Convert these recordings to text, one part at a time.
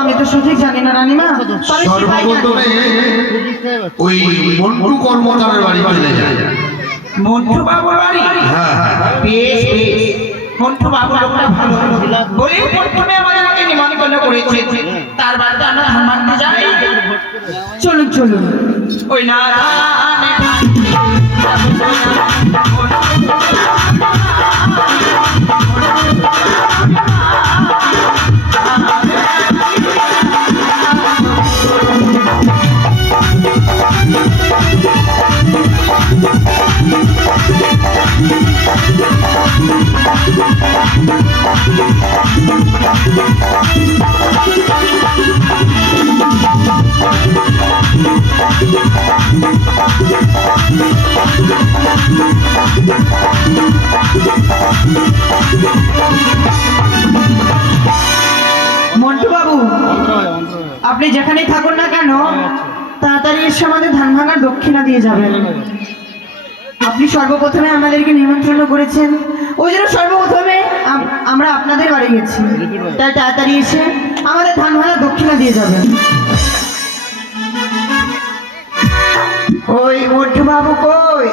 আমি তো সঠিক জানি না রানীমা। সর্বপ্রথমে ওই মন্টু কর্মকারের বাড়ি চলে যায়। মন্টু বাবুর বাড়ি? হ্যাঁ বেশ বেশ, মন্টু বাবু লোকটা ভালো বলি প্রথমে আমাদেরকে নিমন্ত্রণ করেছে, তার বাড়িতে আমরা ধান মানতে যাই। চলুন চলুন। ওই না মন্টু বাবু, আপনি যেখানেই থাকুন না কেন তাড়াতাড়ি এসে আমাদের ধান ভাঙার দক্ষিণা দিয়ে যাবেন। আপনি সর্বপ্রথমে আমাদেরকে নিমন্ত্রণ করেছেন, ওই জন্য সর্বপ্রথমে আমরা আপনাদের বাড়ি গেছি, তাই তাড়াতাড়ি এসে আমাদের ধান ভাঙার দক্ষিণা দিয়ে যাবেন। ওই মন্টু বাবু কই?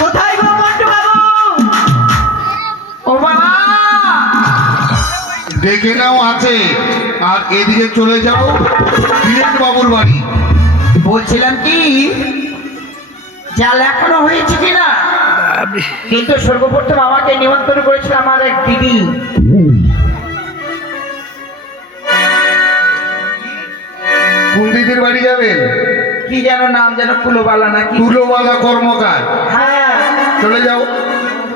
কোথায় গো মন্টু বাবু? ও বাবা, ডেকে নাও আছে, আর এদিকে চলে যাও বীরেন বাবুর বাড়ি। বলছিলাম কি জাল এখনো হয়েছে কিনা, কিন্তু সর্বপ্রথম আমাকে নিমন্ত্রণ করেছিল আমার এক দিদি। কোন দিদির বাড়ি যাবেন? কি যেন নাম, যেন কুলোবালা নাকি? তুলোবালা কর্মকার। হ্যাঁ, চলে যাও।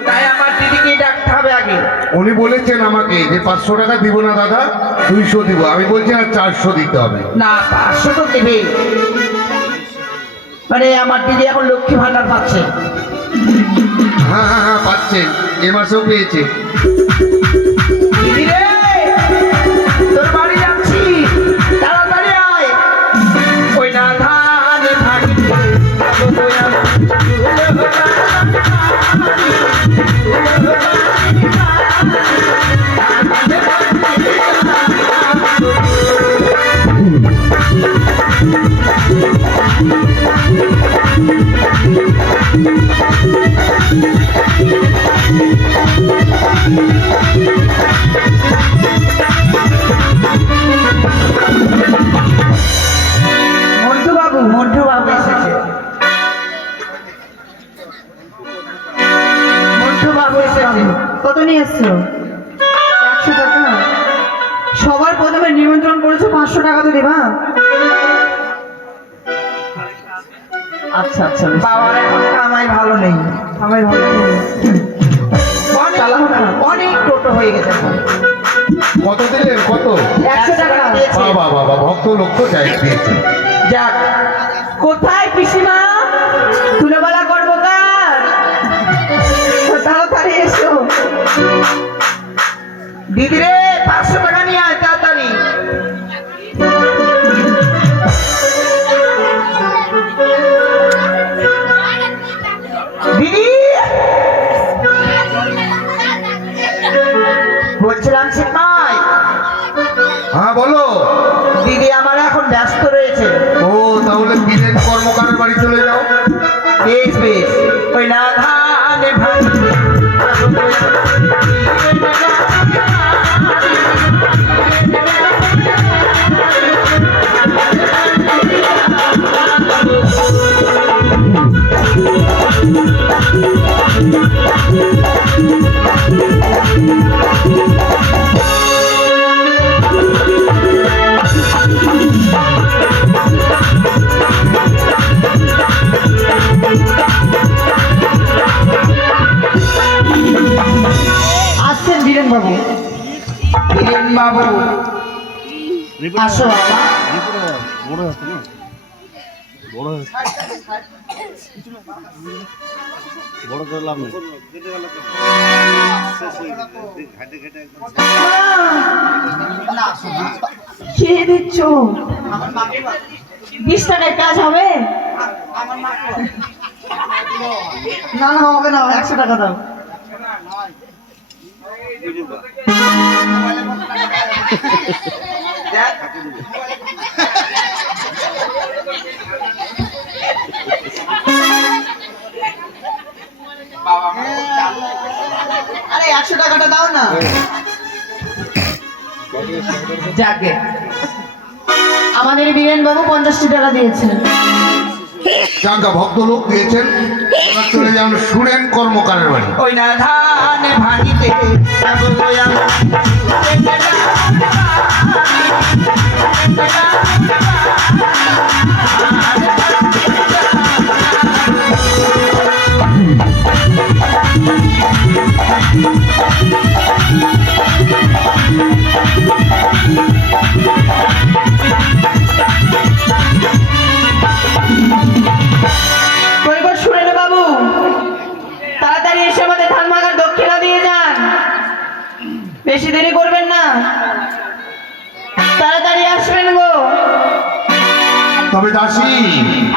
তাই আমার দিদিকে ডাকতে হবে আগে। উনি বলেছেন আমাকে যে 500 টাকা দিব না দাদা, 200 দিব। আমি বলছি আর 400 দিতে হবে। না, 500 তো দেবে। মানে আমার দিদি এখন লক্ষ্মী ভান্ডার পাচ্ছে। হ্যাঁ হ্যাঁ হ্যাঁ, পাচ্ছেন, এ মাসেও পেয়েছে। দিদি রে, তোর বাড়ি যাচ্ছি, তাড়াতাড়ি আয়। ওই না ধান ভাঙি মন্টু বাবু এসেছে। মন্টু বাবু এসেছে। কত নিয়ে এসছো? 100 টাকা। সবার প্রথমে নিমন্ত্রণ করেছো, 500 টাকা তো দেবা। আচ্ছা আচ্ছা, বাবার এখন কামাই ভালো নেই। আমায় ভালো লাগে। অনেক টোটো হয়ে গেছে এখন। কত দিলেন? কত? 100 টাকা। বাবা বাবা, ভক্ত লক্ষ চাই দিয়েছে। যাক, কোথায় পিসিমা? তুলোবালা কর্মকার, তাড়াতাড়ি এসো। দিদি রে, 500 টাকা নিয়ে আয় তাড়াতাড়ি। দিদি, বলছিলাম সিপাই। হ্যাঁ বলো। দিদি আমার এখন ব্যস্ত রয়েছে। ও, তাহলে বীরেন কর্মকারের বাড়ি চলে যাও। বেশ বেশ, ওই না ধানে ভাই আসছেন বীরেন বাবু। বীরেন বাবু, আসো বাবা। কে দিচ্ছ? 20 টাকায় কাজ হবে? না না হবে না, 100 টাকা দাও। আরে 100 টাকাটা দাও না। যাকে আমাদের বীরেন বাবু 50 টাকা দিয়েছেন। যাজ্ঞা ভদ্রলোক দিয়েছেন, এবার চলে যান সুরেন কর্মকারের বাড়ি। ওই না ধান ভাঙিতে যাবো গো আমি। কই গো সুরেন বাবু, তাড়াতাড়ি এসে আমাদের ধান ভাঙার দক্ষিণা দিয়ে যান। বেশি দেরি করবেন না, তাড়াতাড়ি আসবেন গো। তবে দাসী,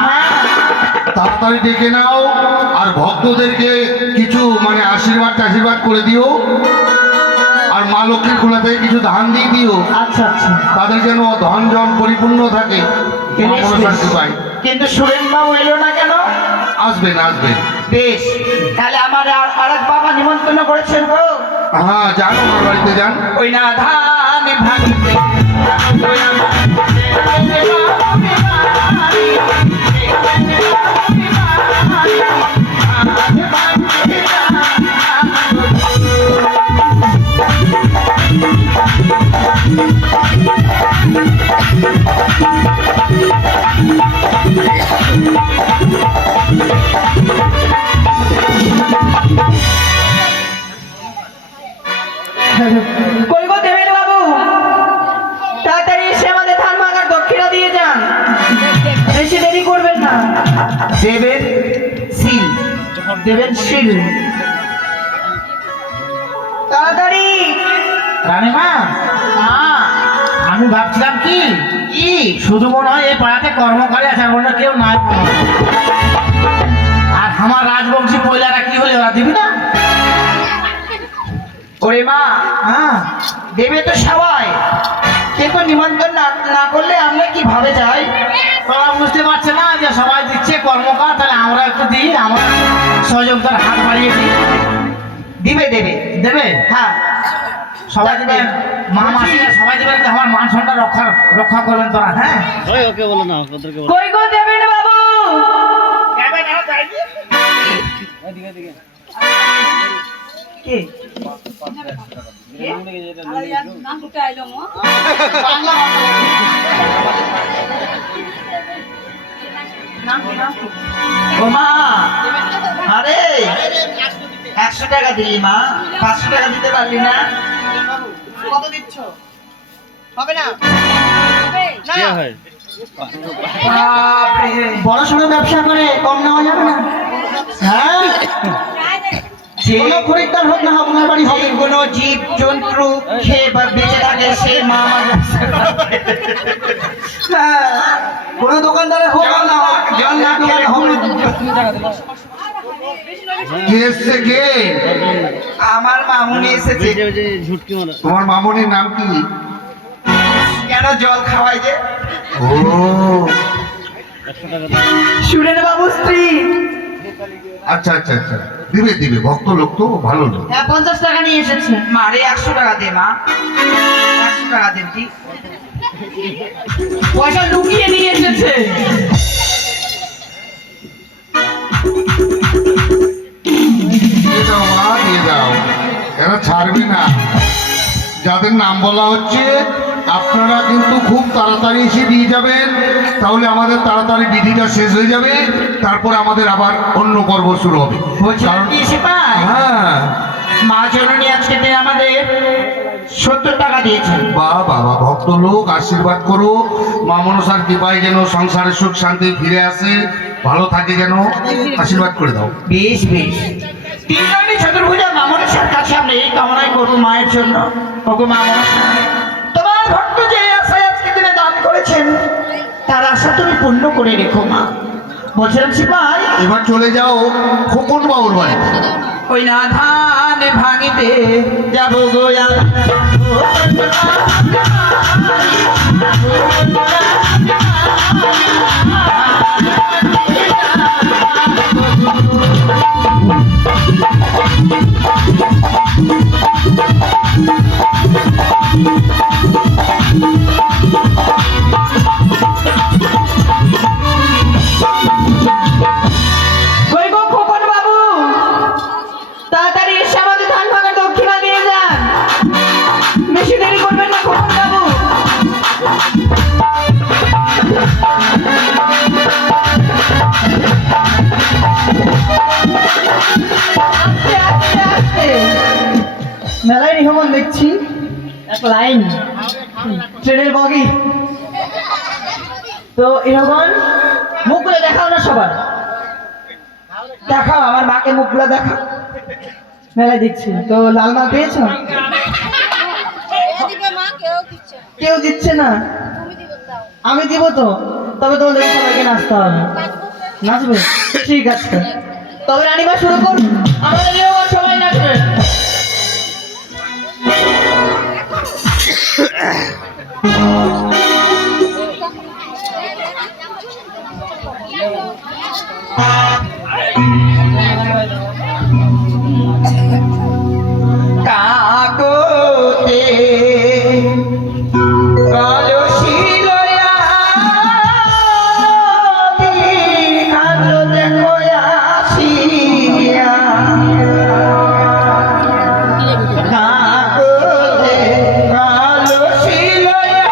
হ্যাঁ, তাড়াতাড়ি ডেকে নাও, আর ভক্তদেরকে কিছু মানে আশীর্বাদ করে দিও, আর মা লক্ষ্মীর খোলা থেকে কিছু ধান দিয়ে দিও, আচ্ছা আচ্ছা। তাদের যেন ধন জন পরিপূর্ণ থাকে, মা মনসার পায়। কিন্তু সুরেন বাবু এলো না কেন? আসবেন আসবেন। বেশ, তাহলে আমার আরেক বাবা নিমন্ত্রণ করেছেন গো। হ্যাঁ, যান আমার বাড়িতে যান। ওই না ধান ভাঙিতে যাবো গো কই গো দেবেন বাবু, তাড়াতাড়ি এসে আমাদের ধান ভাঙার দক্ষিণা দিয়ে যান। বেশি দেরি করবেন না। দেবের সিল, দেবের সিল। তাড়াতাড়ি। রানীমা, আমি ভাবছিলাম কি শুধু মনে হয় এই পাড়াতে কর্মকারী আছে, আর অন্য কেউ নাই মনে হয়। আর আমার রাজবংশী মহিলারা কি হলে ওরা দিবি না? ওরে মা, হ্যাঁ, দেবে তো সবাই, কিন্তু নিমন্ত্রণ না করলে আমরা কিভাবে যাই? ওরা বুঝতে পারছে না যে সবাই দিচ্ছে কর্মকার, তাহলে আমরা একটু দিই, আমরা সহযোগিতার হাত বাড়িয়ে দিই। দিবে দেবে দেবে? হ্যাঁ, সবাই দেবেন, মা মাসিরা সবাই দেবেন, তো আমার মান সম্মান রক্ষা করবেন তোরা। হ্যাঁ, কই গো দেবেন বাবু, কে? ও মা, আরে 100 টাকা দিলি মা, 500 টাকা দিতে পারলি না? কত দিচ্ছ? হবে না? বাপরে, বড় সড়ো ব্যবসা করে কম নেওয়া যাবে না? হ্যাঁ, যে কোনো খরিদ্দার হোক না হোক, আপনার বাড়ি হবে। যে কোনো জীব জন্তু খেয়ে বা বেঁচে থাকে সে মা আমার ব্যবসা করে। হ্যাঁ, কোনো দোকানদারে হোক আর না হোক, জল না খেলে হবে না। কে এসছে কে? আমার মামুনি এসেছে। তোমার মামনির নাম কি? কেন জল খাওয়াই যে? ও, সুরেন বাবু স্ত্রী। আচ্ছা আচ্ছা আচ্ছা, দিবে দিবে, ভক্ত লোক তো, ভালো লোক। হ্যাঁ, 50 টাকা নিয়ে এসেছে। মারে 100 টাকা দে মা, 100 টাকা দে কি? পয়সা লুকিয়ে নিয়ে এসেছে। দিয়ে দাও মা, দিয়ে দাও, এরা ছাড়বে না। যাদের নাম বলা হচ্ছে আপনারা কিন্তু খুব তাড়াতাড়ি এসে দিয়ে যাবেন, তাহলে আমাদের তাড়াতাড়ি বিধিটা শেষ হয়ে যাবে, তারপরে আমাদের আবার অন্য পর্ব শুরু হবে। বলছিলাম কি সিপাই, হ্যাঁ, মা জননী আজকে দিন আমাদের 70 টাকা দিয়েছেন। বাহ বাবা, ভক্ত লোক, আশীর্বাদ করো মা মনসার কৃপায় যেন সংসারের সুখ শান্তি ফিরে আসে, ভালো থাকে যেন, আশীর্বাদ করে দাও। বেশ বেশ, তিনজনই চতুর্ভুজা মা মনসার কাছে আমরা এই কামনাই করবো মায়ের জন্য। ওগো মা মনসা, তোমার ভক্ত যে আশায় আজকে দিনে দান করেছেন তার আশা তুমি পূর্ণ করে রেখো মা। বলছিলাম সিপাই, এবার চলে যাও খোকন বাবুর বাড়িতে। ওই না ধান ভাঙিতে যাবো গোয়া কই গো খোকন বাবু, তাড়াতাড়ি এসে আমাদের ধান ভাঙার দক্ষিণা দিয়ে যান। বেশি দেরি করবেন না খোকন বাবু। আস্তে আস্তে আস্তে। মেলায় রিহমন দেখছি, এক লাইন ট্রেনের বগি। তো এরকম মুখগুলো দেখাও না সবার, দেখাও আমার মাকে মুখগুলো দেখাও। মেলায় দেখছি তো লাল মাল পেয়েছো? এদিকে মা কেউ দিচ্ছে না। কেউ দিচ্ছে না, তুমি দিবে দাও। আমি দিব তো। তবে তোমাদের সবাইকে নাচতে হবে। নাচবে? ঠিক আছে, তবে রানিমা শুরু করুন, আমাদের নিয়ম সবাই নাচবে। কাকতে কলসি লয়া কালো দেখো আসিয়া কাকতে কলসি লয়া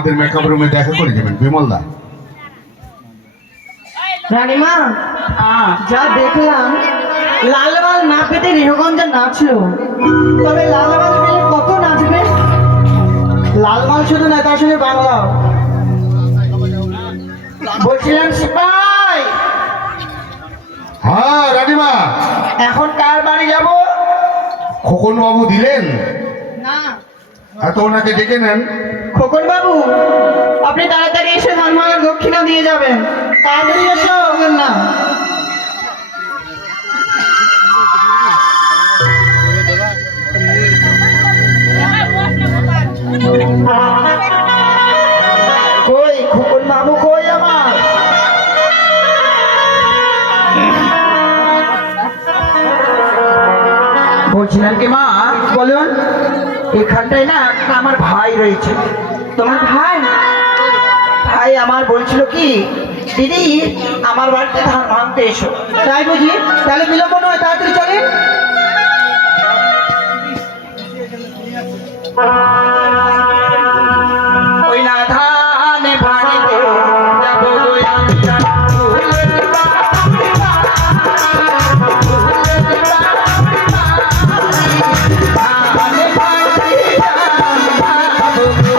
আমাদের মেকআপ রুমে দেখা করে যাবেন বিমলদা। রানীমা যা দেখলাম লালবাল না পেতে রেহগঞ্জে নাচলো, তবে লালবাল পেলে কত নাচবে। লালবাল শুধু না, তার সঙ্গে বাংলাও। বলছিলাম সিপাই, হ্যাঁ রানীমা, এখন কার বাড়ি যাব? খোকন বাবু দিলেন, না এত ওনাকে ডেকে নেন। খোকন বাবু, আপনি তাড়াতাড়ি এসে ধানমালার দক্ষিণা দিয়ে যাবেন। তাড়াতাড়ি এসে হবেন না। কই খোকন বাবু, কই আমার? বলছিলাম কি মা, বলুন। এখানটায় না আমার ভাই রয়েছে। তোমার ভাই? ভাই আমার বলছিল কি, দিদি আমার বাড়িতে ধান ভাঙতে এসো। তাই বুঝি? তাহলে বিলম্ব নয়, তাড়াতাড়ি চলেন। ওই না ধানে ভাঙিতে যাবো গো আমি, ফুলের বাড়ি, ধানে ভাঙিতে যাবো গো।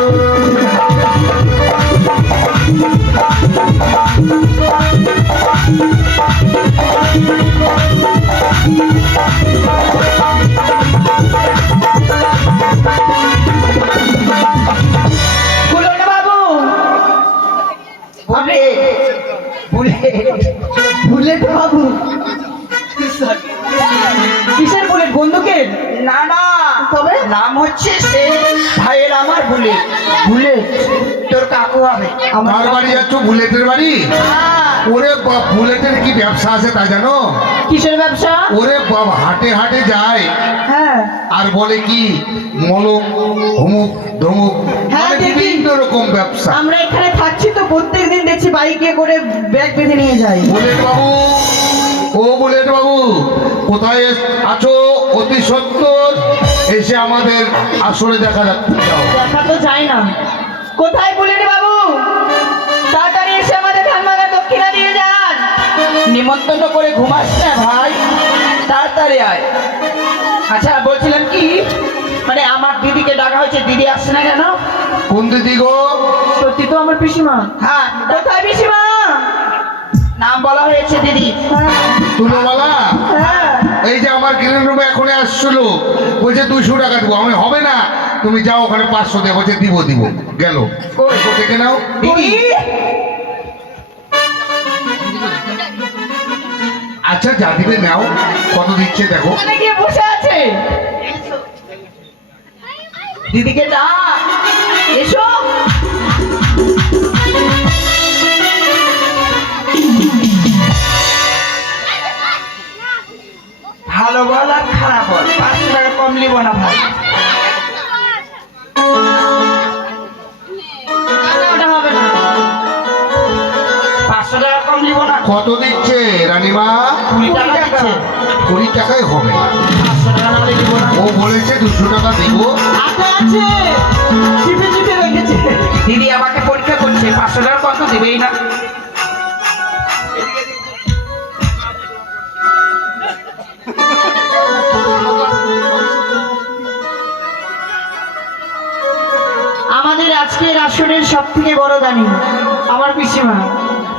বুলন বাবু, বুলেট বাবু, কিসের বুলেট? বন্দুকের? না না, তবে নাম হচ্ছে সে ভাইয়ের আমার বুলেট। বুলেট? তোর কাকু হবে। কার বাড়ি যাচ্ছ? বুলেটের বাড়ি? ওরে বাপ, বুলেটের কি ব্যবসা আছে তা জানো? কিসের ব্যবসা? ওরে বাপ, হাটে হাটে যায় হ্যাঁ আর বলে কি মলক অমুক ধমুক, হ্যাঁ, মানে দেখি। বিভিন্ন রকম ব্যবসা। আমরা এখানে থাকছি তো প্রত্যেকদিন দেখছি বাইকে করে ব্যাগ বেঁধে নিয়ে যায়। বুলেট বাবু, ও বুলেট বাবু, কোথায় আছো? অতি সত্তর এসে আমাদের আসরে দেখা যাচ্ছে। যাও। দেখা তো যায় না। কোথায় বুলেট বাবু? তাড়াতাড়ি এসে আমাদের ধানবাগান দক্ষিণা দিয়ে যান। নিমন্ত্রণ করে ঘুমাস না ভাই, তাড়াতাড়ি আয়। আচ্ছা বলছিলাম কি, মানে আমার দিদিকে ডাকা হয়েছে, দিদি আসছে না কেন? কোন দিদি গো? সত্যি তো আমার পিসিমা। হ্যাঁ, কোথায় পিসিমা? নাম বলা হয়েছে দিদি। তুলোবালা, হ্যাঁ এই যে আমার গ্রিন রুমে এখন আসছিল, বলছে 200 টাকা দেবো। আমি হবে না, তুমি যাও ওখানে 500 দেবো। বলছে দিব দিব, গেল। কই? দেখে নাও। দিদি আচ্ছা যা দিবে নাও, কত দিচ্ছে দেখো। ওখানে গিয়ে বসে আছে। দিদিকে ডাক। এসো। ভালো বল আর খারাপ বল, 500 টাকা কম নিব না ভাই। ওটা হবে না। 500 টাকা কম নিব না। কত দিচ্ছে রানীমা? 20 টাকা দিচ্ছে। 20 টাকায় হবে না। 500 টাকা না হলে দিব না। ও বলেছে 200 টাকা দেবো। হাতে আছে, চিপে চিপে রেখেছে। দিদি আমাকে পরীক্ষা করছে, 500 টাকা কত দিবেই না। আমাদের আজকের আসরের সব থেকে বড় দানি আমার পিসিমা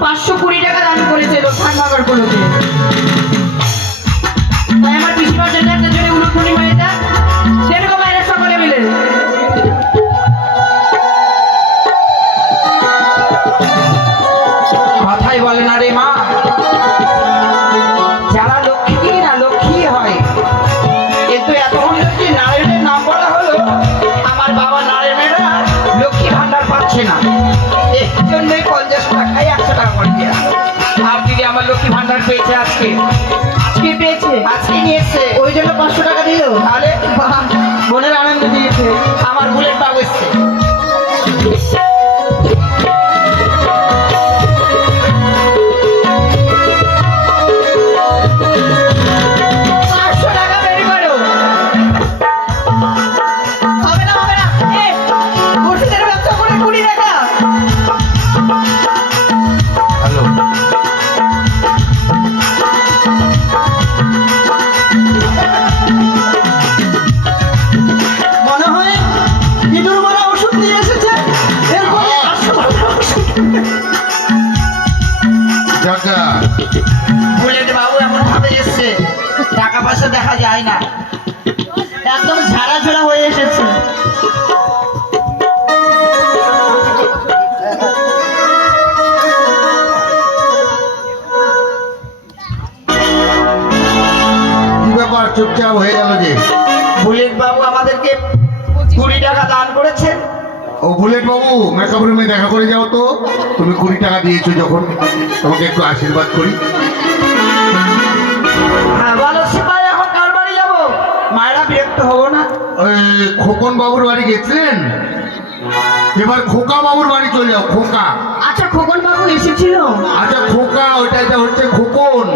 520 টাকা দান করেছে ধানবাগান গুলোতে। তাই আমার পিসিমার জন্য একটা জোরে উলুধ্বনি মেরে যাক, দেখো বাইরে সকলে মিলে। কথাই বলে না রে মা, যারা লক্ষ্মী না লক্ষ্মী হয়। কিন্তু এতক্ষণ যে নারায়ণের নাম বলা হলো, আমার বাবা নারায়ণেরা লক্ষ্মী ভান্ডার পাচ্ছে না, এর জন্যই 50 টাকায় 100 টাকা করে দেওয়া। আর দিদি আমার লক্ষ্মী ভান্ডার পেয়েছে আজকে, আজকে পেয়েছে, আজকে নিয়েছে। ওই জন্য 500 টাকা দিল। তাহলে বাহ, মনের আনন্দ দিয়েছে। আমার বুলেট বাবু এসছে। হবে না, হবে না। এ, ওষুধের ব্যবসা করে 20 টাকা। দেখা যায় না। একদম ঝাড়া হয়ে এসেছে। কি ব্যাপার চুপচাপ হয়ে গেল যে? বুলেট বাবু আমাদেরকে 20 টাকা দান করেছেন। ও বুলেট বাবু, মেকআপ রুমে দেখা করে যাও তো। তুমি 20 টাকা দিয়েছো যখন, তোমাকে একটু আশীর্বাদ করি। হ্যাঁ বলো সিপাই, এখন কার বাড়ি যাবো? মায়েরা বিরক্ত হবো না? ওই খোকন বাবুর বাড়ি গেছিলেন, এবার খোকা বাবুর বাড়ি চলে যাও। খোকা, আচ্ছা খোকন বাবু এসেছিল? আচ্ছা খোকা, ওইটা হচ্ছে খোকন।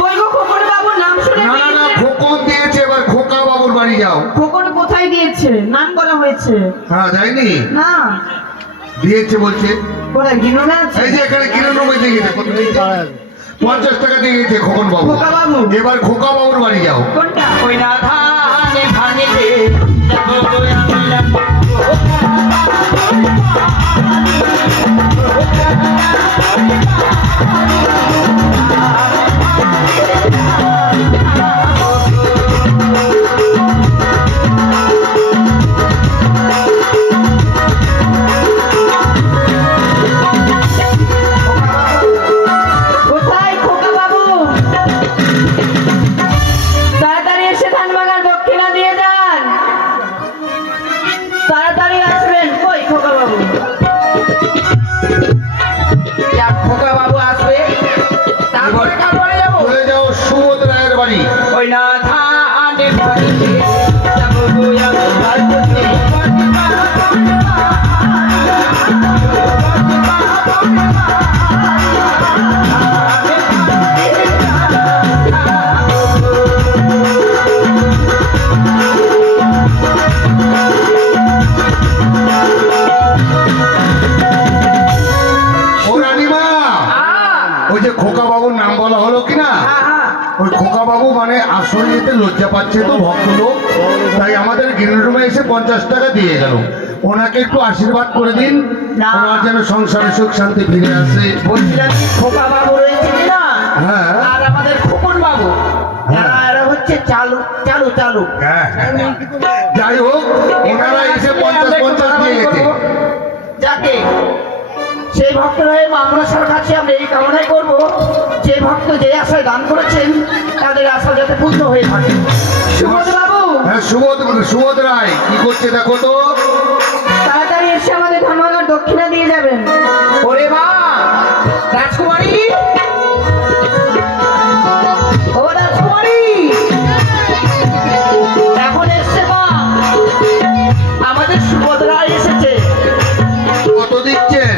কই গো খোকন বাবুর নাম শুনে? না না না, খোকন দিয়েছে, এবার খোকা বাবুর বাড়ি যাও। খোকন কোথায় দিয়েছে? নাম বলা হয়েছে। হ্যাঁ যায়নি, না দিয়েছে বলছে। কোথায় গিনুনে আছে? এই যে এখানে কিরণ রুমে দিয়ে গেছে, 50 টাকা দিয়ে গেছে খোকন বাবু। খোকা বাবু? এবার খোকা বাবুর বাড়ি যাও। কোনটা? ওই না ধানে ভাঙিতে যাবো গো আমরা। কোথায় খোকা বাবু? তাড়াতাড়ি এসে ধানবাগান দক্ষিণা দিয়ে যান। তাড়াতাড়ি আসবেন। কই খোকা বাবু? যাক, খোকা বাবু আসবে, তারপরে কার বাড়ি যাবো? চলে যাও সুবোধ রায়ের বাড়ি। ওই না ধানে ভাঙিতে যাবো গো আমরা। ও রানীমা, ওই যে খোকা বাবুর নাম বলা হলো কিনা, ওই খোকা বাবু মানে আসল যেতে লজ্জা পাচ্ছে তো ভক্ত লোক, তাই আমাদের গিরিন রুমে এসে 50 টাকা দিয়ে গেল। ওনাকে একটু আশীর্বাদ করে দিন, না। ওনার যেন সংসারে সুখ শান্তি ফিরে আসে। বলছিলাম কি, খোকা বাবু রয়েছে কিনা, হ্যাঁ আর আমাদের খোকন বাবু, এরা হচ্ছে চালু চালু চালু। হ্যাঁ, যাই হোক ওনারা এসে 50 দিয়ে গেছে। যাকে সেই ভক্ত হয়ে মামলার কাছে আমরা এই কামনাই করব, যে ভক্ত যে আশায় দান করেছেন তাদের আশা যাতে পূর্ণ হয়ে থাকে। সুবোধ বাবু হ্যাঁ সুবোধ রায় কি করছে দেখো তো। তাড়াতাড়ি এসে আমাদের ধানবাগান দক্ষিণা দিয়ে যাবেন। ওরে মা রাজকুমারী, ও রাজকুমারী, এখন এসছে মা, আমাদের সুভদ্রা এসেছে। কত দিচ্ছেন?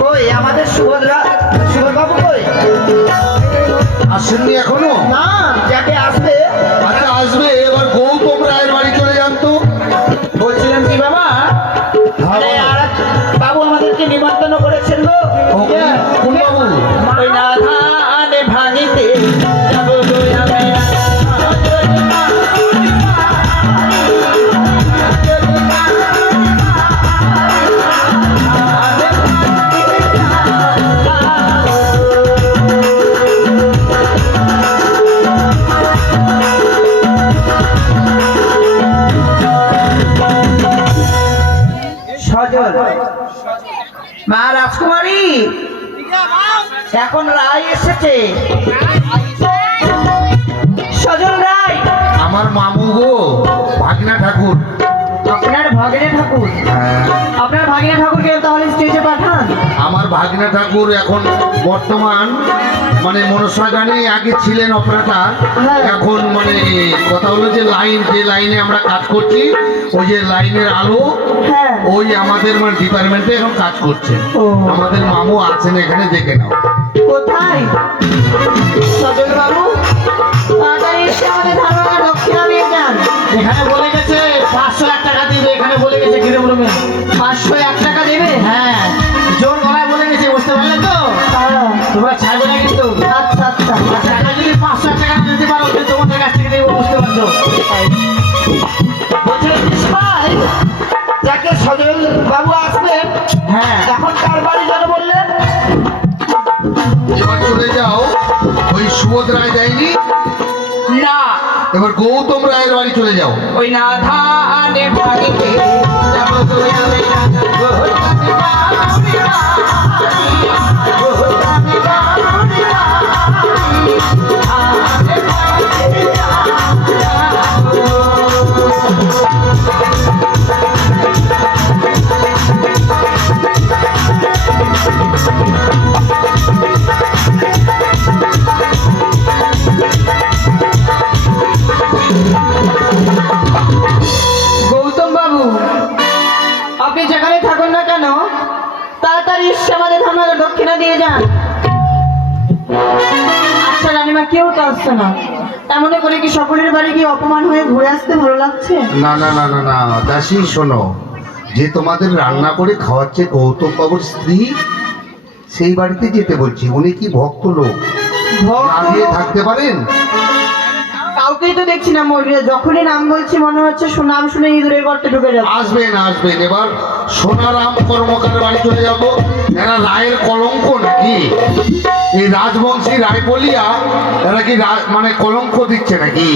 কই আমাদের সুভদ্রবাবু কই? আসেননি এখনো? না, যাকে আসবে। আচ্ছা আসবে, এবার গৌতম রায়ের বাড়ি চলে যান তো। বলছিলাম কি বাবা, আরে আর বাবু আমাদেরকে নিমন্ত্রণ করেছেন গো। ও, কোন বাবু? ওই না ধানে ভাঙিতে যাবো গো আমরা। সজল মা রাজকুমারী, এখন রায় এসেছে। সজল রায়, আমার মামু গো, ভাগনা ঠাকুর। আপনার ভাগিনা ঠাকুর? আপনার ভাগিনা ঠাকুরকে তাহলে স্টেজে পাঠান। আমার ভাগনা ঠাকুর এখন বর্তমান মানে মনসা গানে আগে ছিলেন অপারেটর, এখন মানে কথা হলো যে লাইনে আমরা কাজ করছি, ওই যে লাইনের আলো, হ্যাঁ। ওই আমাদের মানে ডিপার্টমেন্টে এখন কাজ করছে। ও। আমাদের মামু আছেন এখানে, দেখে নাও। কোথায়? সজল বাবু তাড়াতাড়ি এসে আমাদের ধানবাগান দক্ষিণা দিয়ে যান। এখানে বলে গেছে 501 টাকা দিবে, এখানে বলে গেছে গিরিন রুমে। 501 টাকা দেবে? হ্যাঁ, জোর গলায় বলে গেছে, বুঝতে পারলে তো? হ্যাঁ। তোমরা ছাড়বে না কিন্তু। আচ্ছা আচ্ছা আর টাকা যদি 501 টাকা না দিতে পারো, তাহলে তোমাদের কাছ থেকে দেবো, বুঝতে পারছো? বলছিলাম কি ভাই, যাকে সজল বাবু আসবেন, হ্যাঁ, এখন কার বাড়ি যেন বললেন? বাড়ি? না, এবার গৌতম রায়ের বাড়ি চলে যাও। ওই না ধানে ভাগিতে যাবো গো আমি গোতামি বাউরি বাড়ি, গোতামি বাউরি বাড়ি, ধানে ভাগিতে যাবো। গৌতম বাবু, আপনি যেখানে থাকুন না কেন তাড়াতাড়ি এসে আমাদের ধানভাঙার দক্ষিণা দিয়ে যান। আচ্ছা রানীমা, কেউ তো আসছে না, এমন করে কি সকলের বাড়ি গিয়ে অপমান হয়ে ঘুরে আসতে ভালো লাগছে? না না না না না দাসী, শোনো, যে তোমাদের রান্না করে খাওয়াচ্ছে গৌতম বাবুর স্ত্রী, সেই বাড়িতে যেতে বলছি। উনি কি ভক্ত লোক, না দিয়ে থাকতে পারেন? কাউকেই তো দেখছি না মরিয়া, যখনই নাম বলছি মনে হচ্ছে নাম শুনে ইঁদুরের গর্তে ঢুকে যাবে। আসবেন আসবেন, এবার সোনারাম কর্মকারের বাড়ি চলে যাবো। এরা রায়ের কলঙ্ক নাকি? এই রাজবংশী রায় বলিয়া এরা কি মানে কলঙ্ক দিচ্ছে নাকি?